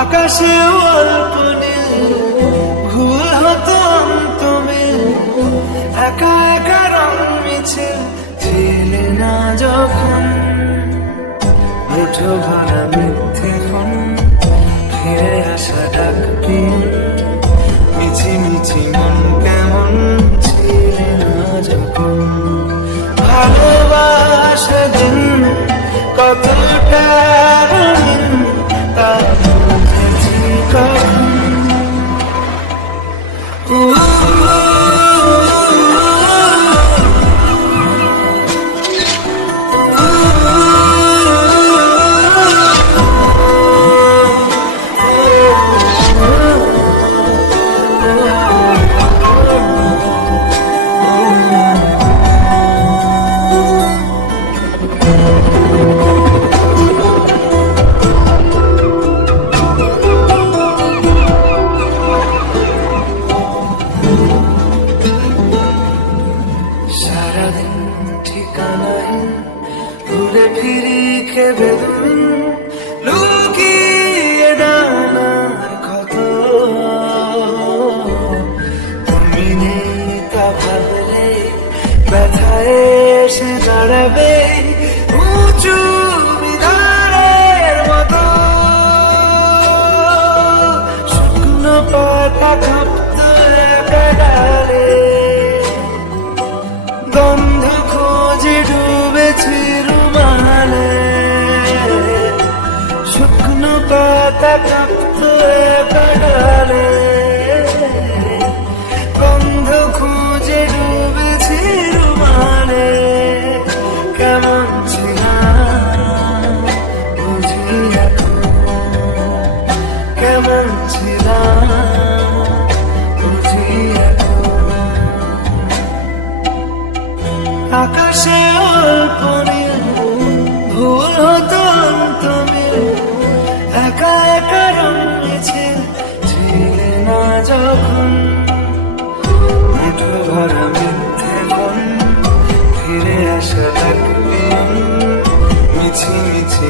আকাশে অল্প নীল ভুল হতো অন্তমিল, একা একা রং মিছিল ছিলে না যখন মুঠো ভরা মিথ্যে ফোন, ফিরে আসা ডাক পিয়ন, মিছি মিছি মন কেমন ছিলে না যখন ভালোবাসা দিন কতটা তা বুঝেছি কখন। সারাদিন ঠিকানাহীন ঘুরে ফিরি খেবে দুদিন, লুকিয়ে ডানার ক্ষত। তুমি নেই তা ভাবলে ব্যথায় এসে দাঁড়াবে উঁচু বিদারের মতো। শুকনো পাতা কাঁপত একা ডালে, গন্ধ খোঁজে ডুবেছি রুমালে। শুকনো পাতা কাঁপত একা ডালে, গন্ধ খোঁজে ডুবেছি রুমালে। কেমন ছিলাম বুঝি এখন, কেমন ছিলাম বুঝি এখন। আকাশে অল্প নীল ভুল হতো অন্তমিল, একা একা রং মিছিল ছিলে না যখন মুঠো ভরা মিথ্যে মন, ফিরে আসা ডাক পিয়ন, মিছি মিছি